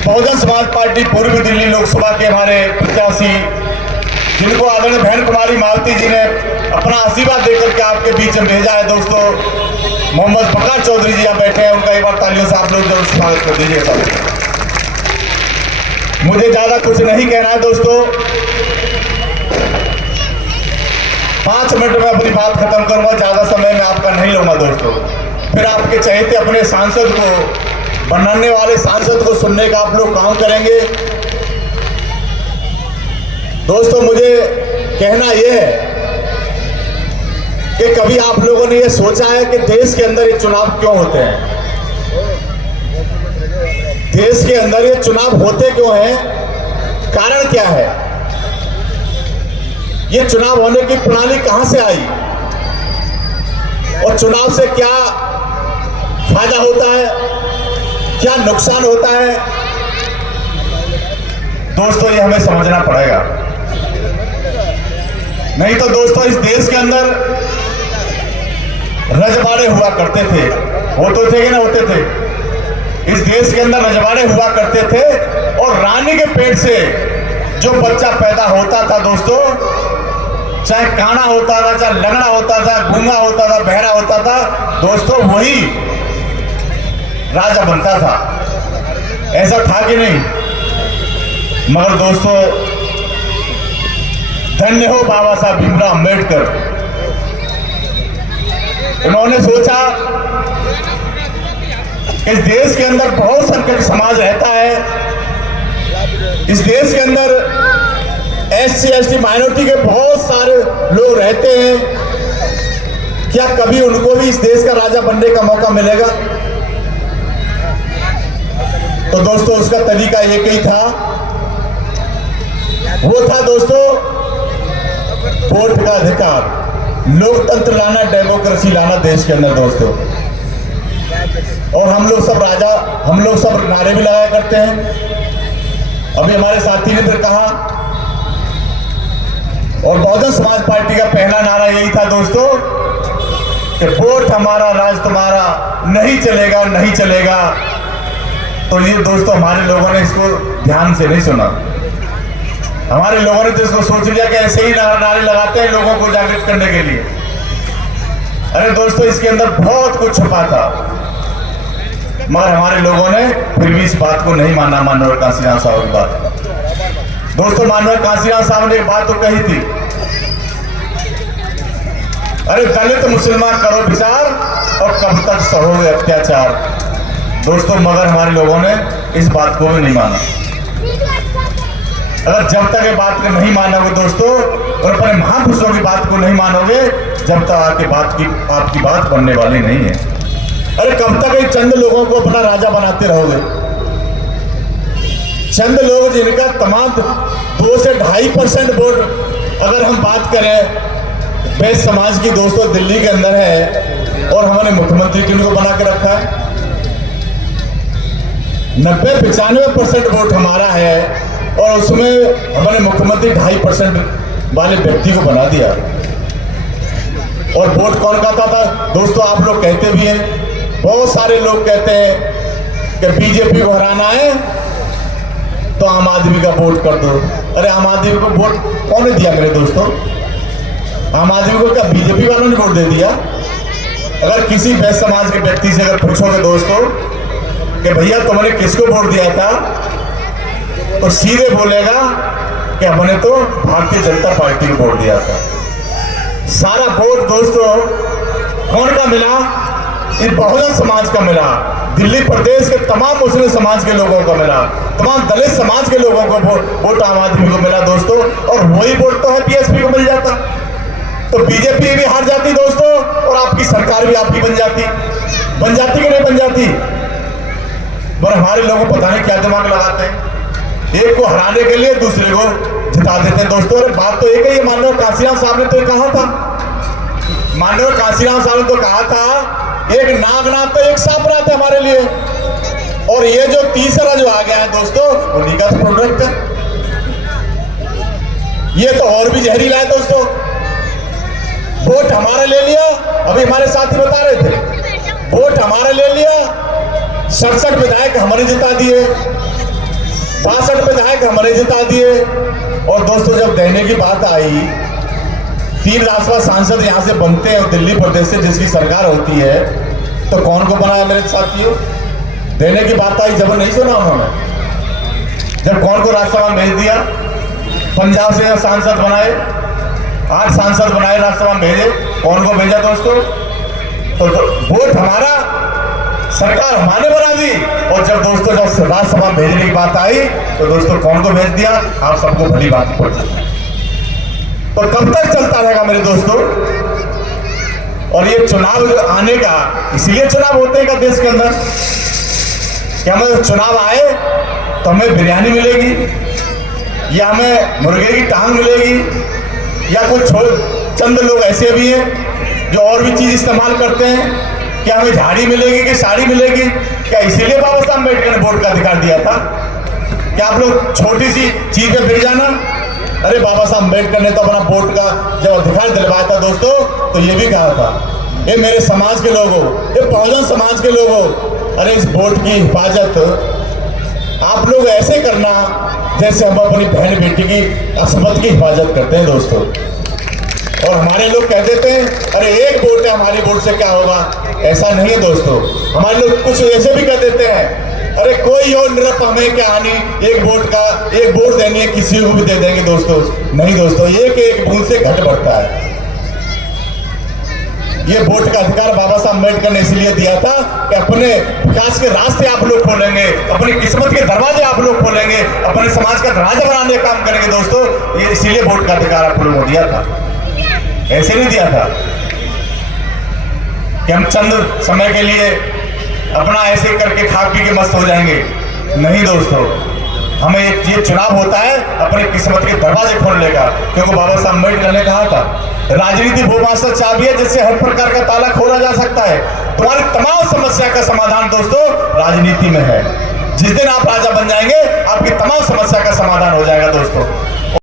Bahujan Samaj party पूर्वी दिल्ली लोकसभा के हमारे प्रत्याशी, जिनको आदरणीय बहन कुमारी मालती जी ने अपना आशीर्वाद देकर के आपके बीच में भेजा है दोस्तों, मोहम्मद बकर चौधरी जी यहाँ बैठे हैं, उनका एक बार तालियों से आप लोग जरूर स्वागत कर दीजिए सब। मुझे ज्यादा कुछ नहीं कहना है दोस्तों, 5 मिनट में अपनी बात खत्म करूंगा, ज्यादा समय में आपका नहीं लूंगा दोस्तों। फिर आपके चहेते अपने सांसद को, बनाने वाले सांसद को सुनने का आप लोग काम करेंगे। दोस्तों मुझे कहना यह है कि कभी आप लोगों ने यह सोचा है कि देश के अंदर ये चुनाव क्यों होते हैं? देश के अंदर ये चुनाव होते क्यों हैं? कारण क्या है? ये चुनाव होने की प्रणाली कहां से आई और चुनाव से क्या फायदा होता है, क्या नुकसान होता है? दोस्तों ये हमें समझना पड़ेगा, नहीं तो दोस्तों इस देश के अंदर रजवाड़े हुआ करते थे, होते थे कि ना होते थे? इस देश के अंदर रजवाड़े हुआ करते थे और रानी के पेट से जो बच्चा पैदा होता था दोस्तों, चाहे काना होता था, चाहे लंगड़ा होता था, गूंगा होता था, बहरा होता था दोस्तों, वही राजा बनता था। ऐसा था कि नहीं? मगर दोस्तों धन्य हो बाबा साहब भीमराव अंबेडकर, उन्होंने सोचा इस देश के अंदर बहुत संख्यक समाज रहता है, इस देश के अंदर SC ST माइनॉरिटी के बहुत सारे लोग रहते हैं, क्या कभी उनको भी इस देश का राजा बनने का मौका मिलेगा? तो दोस्तों उसका तरीका एक ही था, वो था दोस्तों वोट का अधिकार, लोकतंत्र लाना, डेमोक्रेसी लाना देश के अंदर दोस्तों। और हम लोग सब नारे भी लगाया करते हैं। अभी हमारे साथी ने फिर कहा, और बहुजन समाज पार्टी का पहला नारा यही था दोस्तों कि वोट हमारा राज तुम्हारा, नहीं चलेगा नहीं चलेगा। तो ये दोस्तों हमारे लोगों ने इसको ध्यान से नहीं सुना, हमारे लोगों ने तो इसको सोच लिया कि ऐसे ही नारे लगाते हैं लोगों को जागृत करने के लिए। अरे दोस्तों इसके अंदर बहुत कुछ छुपा था, मगर हमारे लोगों ने फिर भी इस बात को नहीं माना। माननीय कांशीराम साहब की बात दोस्तों, माननीय कांशीराम साहब ने एक बात तो कही थी, अरे दलित मुसलमान करो विचार और कब तक सहोगे अत्याचार। दोस्तों मगर हमारे लोगों ने इस बात को भी नहीं माना। अगर जब तक ये बात को नहीं मानोगे दोस्तों, और अपने महापुरुषों की बात को नहीं मानोगे, जब तक आपकी बात बनने वाली नहीं है। अरे कब तक ये चंद लोगों को अपना राजा बनाते रहोगे? चंद लोग जिनका तमाम 2 से 2.5% वोट, अगर हम बात करें वैश्य समाज की दोस्तों दिल्ली के अंदर है, और हमने मुख्यमंत्री किनको बना के रखा है? 90-95% वोट हमारा है, और उसमें हमने मुख्यमंत्री 2.5% वाले व्यक्ति को बना दिया। और वोट कौन कहता था दोस्तों? आप लोग कहते भी हैं, बहुत सारे लोग कहते हैं कि बीजेपी को हराना है तो आम आदमी का वोट कर दो। अरे आम आदमी को वोट कौन ने दिया मेरे दोस्तों? आम आदमी को क्या बीजेपी वालों ने वोट दे दिया? अगर किसी वैश्य समाज के व्यक्ति से अगर पूछोगे दोस्तों कि भैया तुमने किसको वोट दिया था, तो सीधे बोलेगा कि हमने तो भारतीय जनता पार्टी को वोट दिया था। सारा वोट दोस्तों कौन का मिला? इस बहुजन समाज का मिला, दिल्ली प्रदेश के तमाम मुस्लिम समाज के लोगों को मिला, तमाम दलित समाज के लोगों को वोट आम आदमी को मिला दोस्तों। और वही वोट तो है PSP को मिल जाता, तो बीजेपी भी हार जाती दोस्तों, और आपकी सरकार भी आपकी बन जाती कि नहीं बन जाती? पर हमारे लोगों को पता नहीं क्या दिमाग लगाते हैं, एक को हराने के लिए दूसरे को जिता देते हैं दोस्तों। अरे बात तो एक है, ये माननीय कांशीराम साहब ने तो कहा था, माननीय कांशीराम साहब ने तो कहा था एक नागनाथ तो एक सांप है हमारे लिए, और ये जो तीसरा जो आ गया है दोस्तों उन्हीं का प्रोडक्ट है, ये तो और भी जहरीला है दोस्तों। वोट हमारा ले लिया, अभी हमारे साथी बता रहे थे, वोट हमारा ले लिया, 67 विधायक हमने जिता दिए, 62 विधायक हमने जिता दिए। और दोस्तों जब देने की बात आई, 3 राज्यसभा सांसद यहाँ से बनते हैं और दिल्ली प्रदेश से जिसकी सरकार होती है, तो कौन को बनाया मेरे साथियों? देने की बात आई जब नहीं सुना उन्होंने। जब कौन को राज्यसभा में भेज दिया, पंजाब से सांसद बनाए, 8 सांसद बनाए, राज्यसभा में भेजे। कौन को भेजा दोस्तों? तो वोट हमारा, सरकार हमारे बना दी। और जब दोस्तों जब राज्यसभा में भेजने की बात आई तो दोस्तों कौन को भेज दिया? आप सबको भली बात पड़ जाए। तो कब तक चलता रहेगा मेरे दोस्तों? और ये चुनाव आने का, इसलिए चुनाव होते हैं का देश के अंदर, क्या हमें चुनाव आए तो हमें बिरयानी मिलेगी या हमें मुर्गे की टांग मिलेगी या कुछ चंद लोग ऐसे भी हैं जो और भी चीज इस्तेमाल करते हैं। क्या हमें झाड़ी मिलेगी कि साड़ी मिलेगी? क्या इसीलिए बाबा साहब अम्बेडकर ने वोट का अधिकार दिया था? क्या आप लोग छोटी सी चीज पे बिक जाना? अरे बाबा साहब अम्बेडकर ने तो अपना वोट का जब अधिकार दिलवाया था दोस्तों, तो ये भी कहा था, ये मेरे समाज के लोगों, ये बहुजन समाज के लोगों, अरे इस वोट की हिफाजत आप लोग ऐसे करना जैसे हम अपनी बहन बेटी की असमत की हिफाजत करते हैं दोस्तों। और हमारे लोग कह देते हैं अरे एक वोट है, हमारी वोट से क्या होगा? ऐसा नहीं है दोस्तों। हमारे लोग कुछ ऐसे भी कह देते हैं अरे कोई और निरप हमें क्या हानि, एक वोट देनी है, किसी को भी दे देंगे दोस्तों। नहीं दोस्तों, एक बूंद से घट बढ़ता है। ये वोट का अधिकार बाबा साहब अम्बेडकर ने इसलिए दिया था कि अपने विकास के रास्ते आप लोग खोलेंगे, अपनी किस्मत के दरवाजे आप लोग खोलेंगे, अपने समाज का दरवाजा बनाने का काम करेंगे दोस्तों। ये इसीलिए वोट का अधिकार आप लोगों को दिया था, ऐसे नहीं दिया था कि हम चंद समय के लिए अपना ऐसे करके खा पी के मस्त हो जाएंगे। नहीं दोस्तों, हमें ये चुनाव होता है अपनी किस्मत के दरवाजे खोलने का, क्योंकि बाबा साहब अम्बेडकर ने कहा था राजनीति वो मास्टर चाबी है जिससे हर प्रकार का ताला खोला जा सकता है। तुम्हारी तमाम समस्या का समाधान दोस्तों राजनीति में है। जिस दिन आप राजा बन जाएंगे आपकी तमाम समस्या का समाधान हो जाएगा दोस्तों।